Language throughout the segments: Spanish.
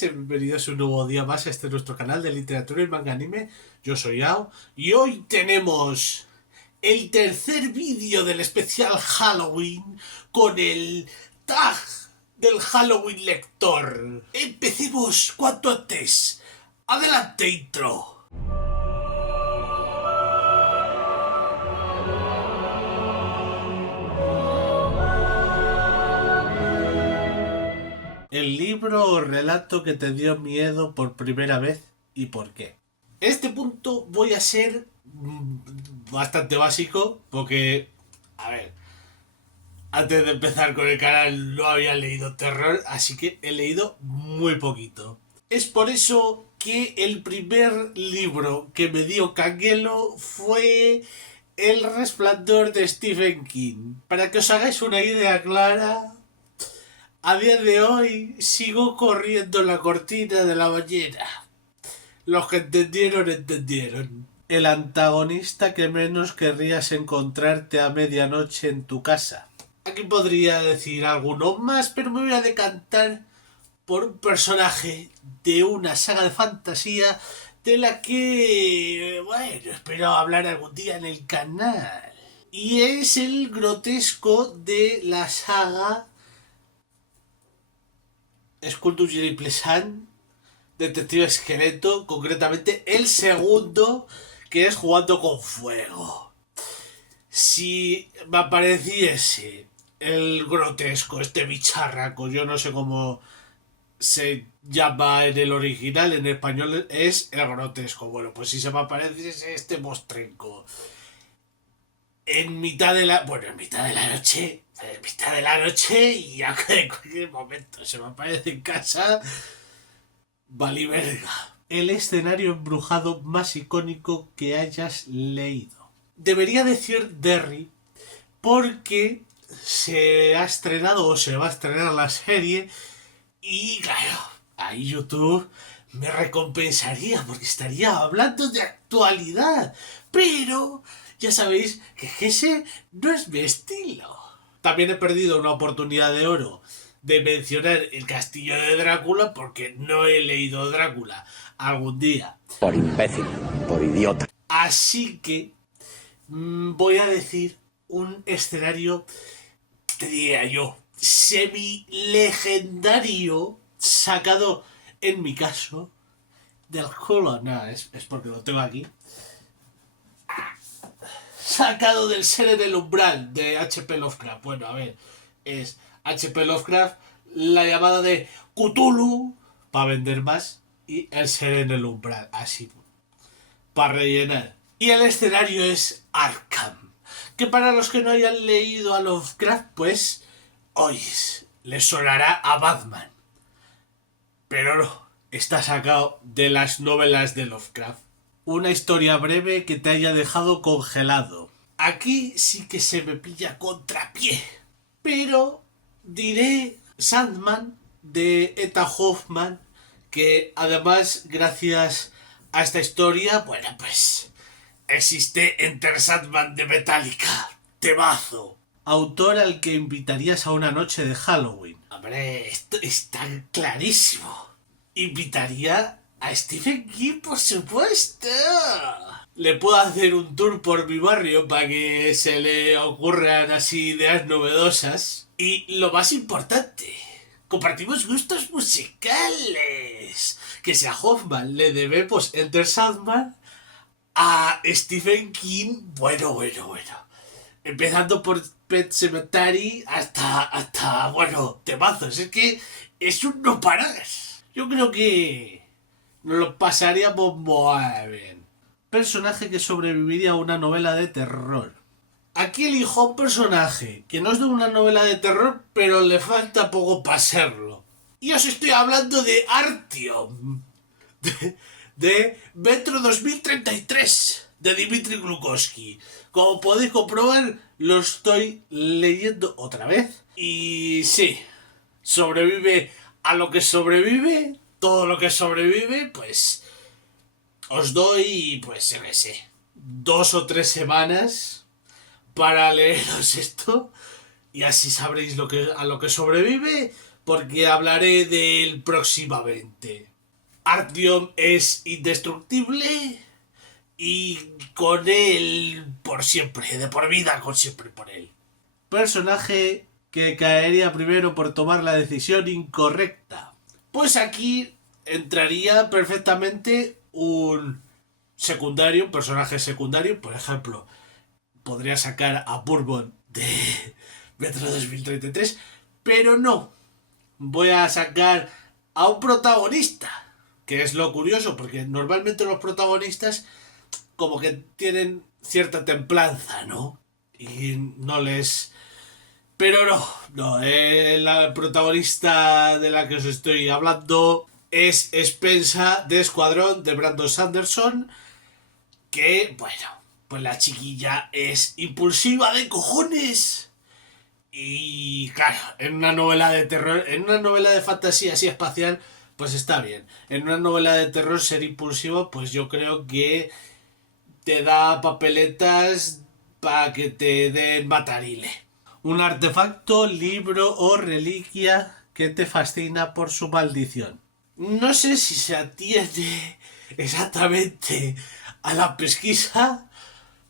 bienvenidos un nuevo día más a este nuestro canal de literatura y manga anime. Yo soy Ao y hoy tenemos el tercer vídeo del especial Halloween con el tag del Halloween lector. Empecemos cuanto antes. Adelante, intro. El libro o relato que te dio miedo por primera vez y por qué. En este punto voy a ser bastante básico porque, a ver, antes de empezar con el canal no había leído terror, así que he leído muy poquito. Es por eso que el primer libro que me dio canguelo fue El Resplandor de Stephen King. Para que os hagáis una idea clara, a día de hoy sigo corriendo la cortina de la bañera. Los que entendieron, entendieron. El antagonista que menos querrías encontrarte a medianoche en tu casa. Aquí podría decir alguno más, pero me voy a decantar por un personaje de una saga de fantasía de la que, bueno, espero hablar algún día en el canal. Y es el grotesco de la saga Skull to Jerry Pleasant, Detective Esqueleto, concretamente el segundo, que es Jugando con Fuego. Si me apareciese el grotesco, este bicharraco, yo no sé cómo se llama en el original, en español es el grotesco. Bueno, pues si se me apareciese este mostrenco en mitad de la... Bueno, en mitad de la noche... En mitad de la noche y a cualquier momento se me aparece en casa... Vale verga. El escenario embrujado más icónico que hayas leído. Debería decir Derry porque se ha estrenado o se va a estrenar la serie y claro, ahí YouTube me recompensaría porque estaría hablando de actualidad. Pero ya sabéis que ese no es mi estilo. También he perdido una oportunidad de oro de mencionar el castillo de Drácula porque no he leído Drácula algún día. Por imbécil, por idiota. Así que voy a decir un escenario, te diría yo, semi-legendario, sacado en mi caso del culo. No, es porque lo tengo aquí. Sacado del Ser en el Umbral de H.P. Lovecraft. Bueno, a ver, es H.P. Lovecraft, la llamada de Cthulhu, para vender más, y el Ser en el Umbral, así, para rellenar. Y el escenario es Arkham, que para los que no hayan leído a Lovecraft, pues, oís, les sonará a Batman. Pero no, está sacado de las novelas de Lovecraft. Una historia breve que te haya dejado congelado. Aquí sí que se me pilla contrapié. Pero diré Sandman de Eta Hoffman, que además gracias a esta historia, bueno pues existe Enter Sandman de Metallica. Temazo. Autor al que invitarías a una noche de Halloween. Hombre, esto está clarísimo. Invitaría a Stephen King, por supuesto. Le puedo hacer un tour por mi barrio para que se le ocurran así ideas novedosas. Y lo más importante, compartimos gustos musicales. Que si a Hoffman le debemos Enter Sandman, a Stephen King, bueno. Empezando por Pet Sematary hasta bueno, temazos. Es que es un no parar. Yo creo que nos lo pasaríamos muy bien. Personaje que sobreviviría a una novela de terror. Aquí elijo un personaje que no es de una novela de terror, pero le falta poco para serlo. Y os estoy hablando de Artyom, de Metro 2033, de Dmitry Glukowski. Como podéis comprobar, lo estoy leyendo otra vez. Y sí, sobrevive a lo que sobrevive, todo lo que sobrevive, pues os doy, pues yo qué sé, 2 o 3 semanas para leeros esto y así sabréis a lo que sobrevive, porque hablaré de él próximamente. Artyom es indestructible y con él por siempre, de por vida, con siempre por él. Personaje que caería primero por tomar la decisión incorrecta. Pues aquí entraría perfectamente un secundario, un personaje secundario, por ejemplo, podría sacar a Bourbon de Metro 2033, pero no. Voy a sacar a un protagonista, que es lo curioso, porque normalmente los protagonistas como que tienen cierta templanza, ¿no? Y no les... Pero no, la protagonista de la que os estoy hablando es Spensa de Escuadrón de Brandon Sanderson, que, bueno, pues la chiquilla es impulsiva de cojones. Y claro, en una novela de terror, en una novela de fantasía así espacial, pues está bien. En una novela de terror ser impulsivo, pues yo creo que te da papeletas para que te den matarile. Un artefacto, libro o reliquia que te fascina por su maldición. No sé si se atiende exactamente a la pesquisa,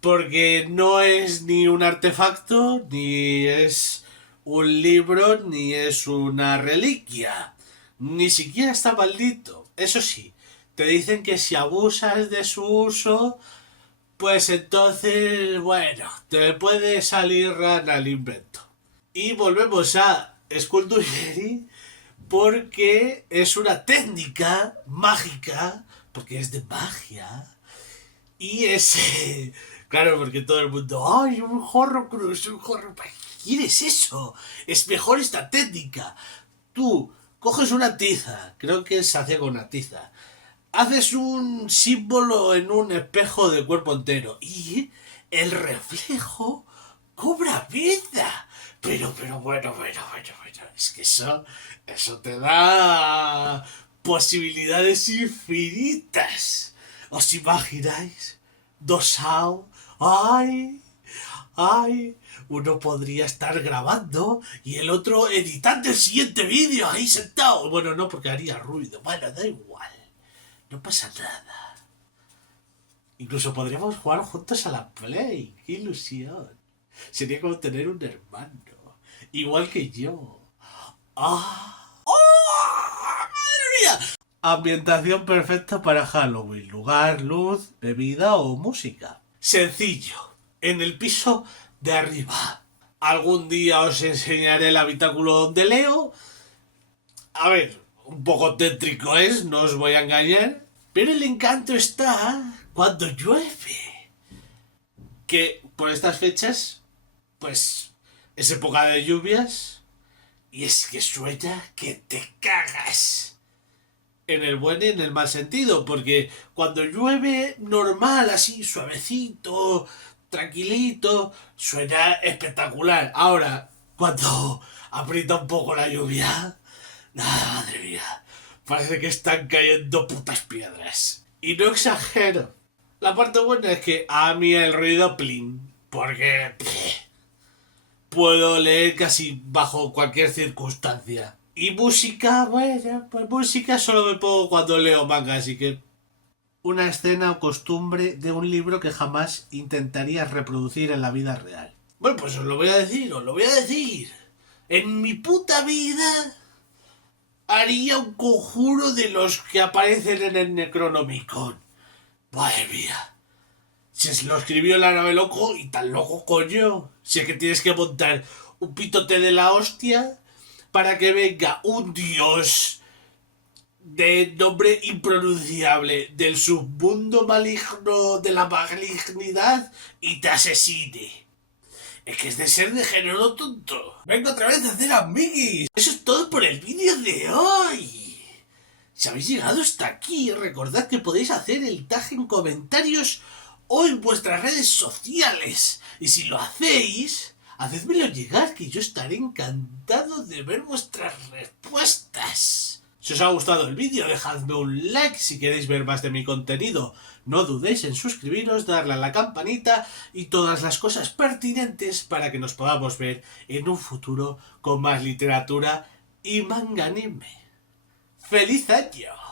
porque no es ni un artefacto, ni es un libro, ni es una reliquia. Ni siquiera está maldito. Eso sí, te dicen que si abusas de su uso, pues entonces, bueno, te puede salir rana al invento. Y volvemos a Skulduggery porque es una técnica mágica, porque es de magia. Y es... claro, porque todo el mundo... ¡Ay, un Horrocrux, un Horrocrux! ¿Quién es eso? Es mejor esta técnica. Tú coges una tiza, creo que se hace con una tiza. Haces un símbolo en un espejo de cuerpo entero y el reflejo cobra vida. Pero bueno. Es que eso te da posibilidades infinitas. ¿Os imagináis? Dosao. ¡Ay! ¡Ay! Uno podría estar grabando y el otro editando el siguiente vídeo ahí sentado. Bueno, no, porque haría ruido. Bueno, da igual. No pasa nada. Incluso podríamos jugar juntos a la Play. ¡Qué ilusión! Sería como tener un hermano. Igual que yo. ¡Ah! ¡Oh! ¡Madre mía! Ambientación perfecta para Halloween. Lugar, luz, bebida o música. Sencillo. En el piso de arriba. Algún día os enseñaré el habitáculo donde leo. A ver, un poco tétrico es, no os voy a engañar. Pero el encanto está cuando llueve. Que por estas fechas, pues es época de lluvias. Y es que suena que te cagas. En el buen y en el mal sentido, porque cuando llueve normal, así suavecito, tranquilito, suena espectacular. Ahora, cuando aprieta un poco la lluvia, madre mía, parece que están cayendo putas piedras. Y no exagero. La parte buena es que a mí el ruido plin, porque puedo leer casi bajo cualquier circunstancia. Y música, bueno, pues música solo me pongo cuando leo manga, así que... Una escena o costumbre de un libro que jamás intentarías reproducir en la vida real. Bueno, pues os lo voy a decir. En mi puta vida haría un conjuro de los que aparecen en el Necronomicon. Madre mía. Si lo escribió el árabe loco y tan loco coño. Si es que tienes que montar un pitote de la hostia para que venga un dios de nombre impronunciable del submundo maligno de la malignidad y te asesine. Es que es de ser de género tonto. Vengo otra vez a hacer amiguis. Eso es todo por el vídeo de hoy. Si habéis llegado hasta aquí, recordad que podéis hacer el tag en comentarios o en vuestras redes sociales. Y si lo hacéis, hacedmelo llegar, que yo estaré encantado de ver vuestras respuestas. Si os ha gustado el vídeo, dejadme un like. Si queréis ver más de mi contenido, no dudéis en suscribiros, darle a la campanita y todas las cosas pertinentes para que nos podamos ver en un futuro con más literatura y manga anime. ¡Feliz año!